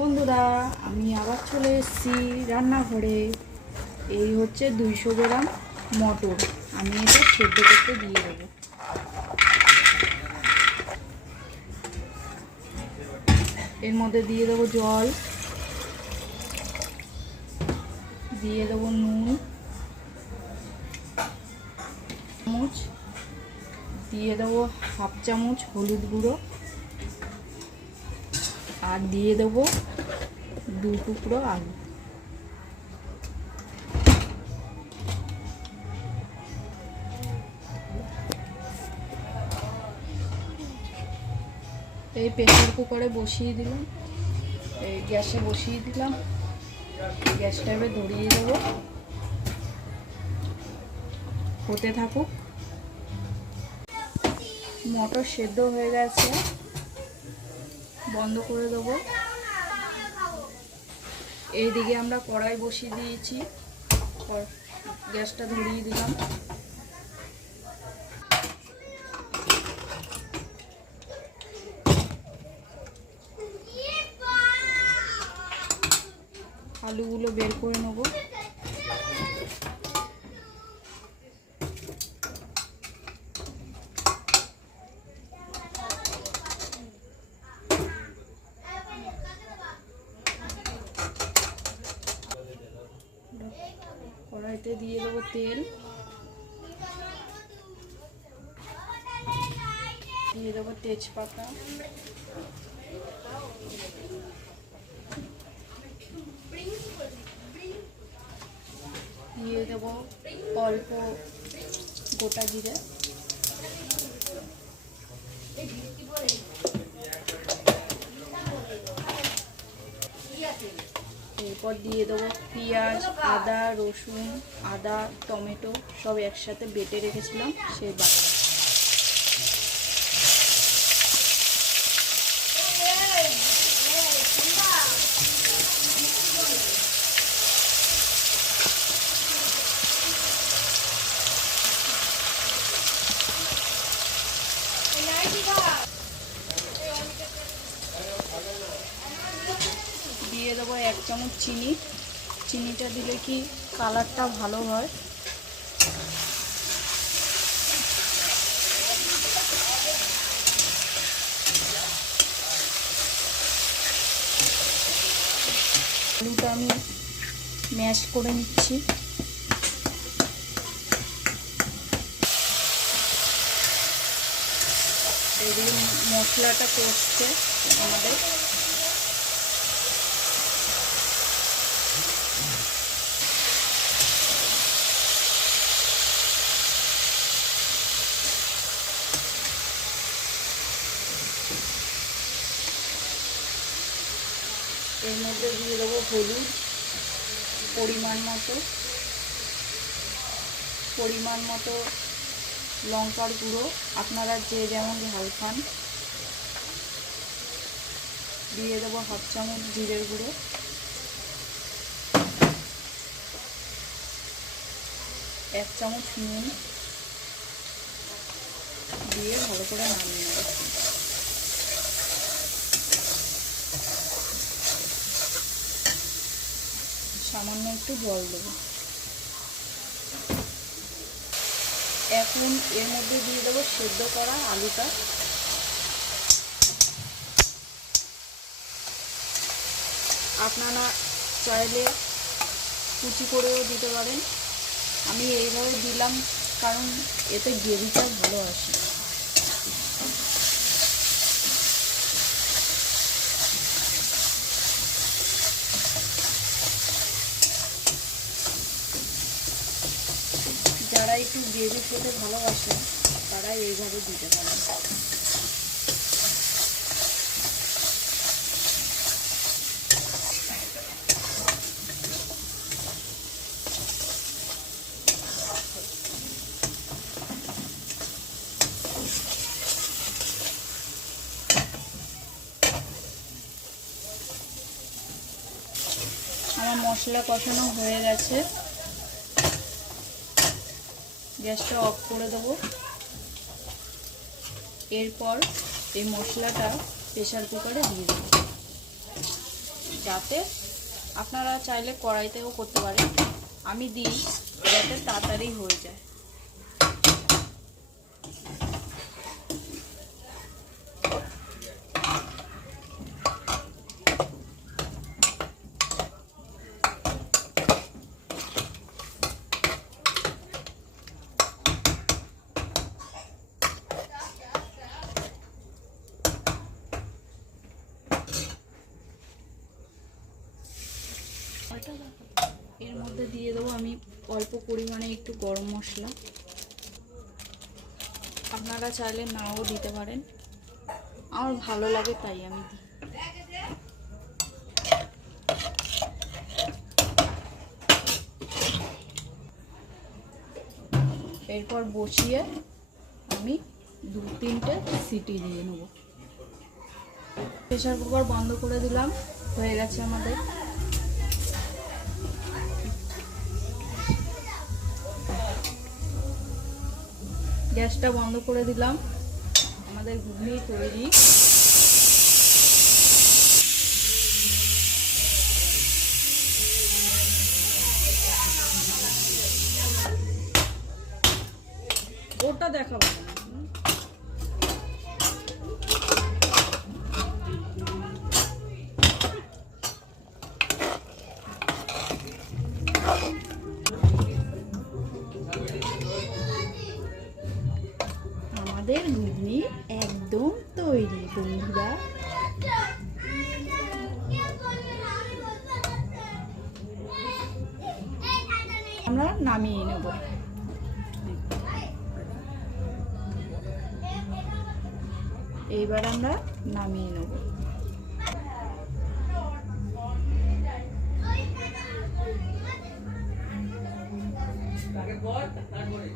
বন্ধুরা, আমি আবার চলে এসেছি রান্নাঘরে। এই হচ্ছে দুইশো গ্রাম মটর। আমি এটা সেদ্ধ করতে দিয়ে দেবো। এর মধ্যে দিয়ে দেবো জল। দিয়ে দেবো নুন। চামচ দিয়ে দেবো হাফ চামচ হলুদ গুঁড়ো। আর দিয়ে দেবো, দু টুকরো আলু। এই প্রেসার কুকারে বসিয়ে দিলাম, এই গ্যাসে বসিয়ে দিলাম, গ্যাসটা এবার ধরিয়ে দেবো। হতে থাকুক। মটর সেদ্ধ হয়ে গেছে। বন্ধ করে দেবো। এইদিকে আমরা কড়াই বসিয়ে দিয়েছি। গ্যাসটা ধরিয়ে দিলাম। আলুগুলো বের করে নেব। কড়াইতে দিয়ে দেবো তেল। দিয়ে দেবো তেজপাতা। দিয়ে দেবো অল্প গোটা জিরে। এরপর দিয়ে দেবো পেঁয়াজ আদা রসুন আদা টমেটো সব একসাথে বেটে রেখেছিলাম সেই বাটা দিয়ে দেবো এক চামচ চিনি। চিনিটা দিলে কি কালারটা ভালো হয়? আলুটা আমি ম্যাশ করে নিচ্ছি। মশলাটা কষছে আমাদের। এর মধ্যে দিয়ে দেবো হলুদ পরিমাণ মতো। পরিমাণ মতো লঙ্কার গুঁড়ো। আপনারা যে যেমন ঝাল খান। দিয়ে দেবো হাফ চামচ জিরের গুঁড়ো। এক চামচ নুন। দিয়ে ভালো করে নামিয়ে নেব। সামান্য একটু জল দেবো। এখন এর মধ্যে দিয়ে দেবো সেদ্ধ করা আলুটা। আপনারা চাইলে কুচি করেও দিতে পারেন। আমি এইভাবে দিলাম কারণ এতে গ্রেভিটা ভালো আসে। যারা একটু গ্রেভি খেতে ভালোবাসে তারা এইভাবে দিতে পারেন আমার মশলা কষানো হয়ে গেছে। গ্যাসটা অফ করে দেবো। এরপর এই মশলাটা প্রেশার কুকারে দিয়ে দেব। যাতে আপনারা চাইলে কড়াইতেও করতে পারেন। আমি দিই, যাতে তাড়াতাড়ি হয়ে যায়। এর মধ্যে দিয়ে দেবো আমি অল্প পরিমাণে একটু গরম মশলা। আপনারা চাইলে নাও দিতে পারেন। আমার ভালো লাগে তাই আমি দিই। এরপর বসিয়ে আমি দু তিনটে সিটি দিয়ে নেব। প্রেশার কুকার বন্ধ করে দিলাম, হয়ে গেছে আমাদের। গ্যাসটা বন্ধ করে দিলাম। আমাদের ঘুগনি তৈরি। ওটা দেখাবো। আমাদের ঘুগনি একদম তৈরি বন্ধুরা। আমরা নামিয়ে নেব। এইবার আমরা নামিয়ে নেব। তারপরে।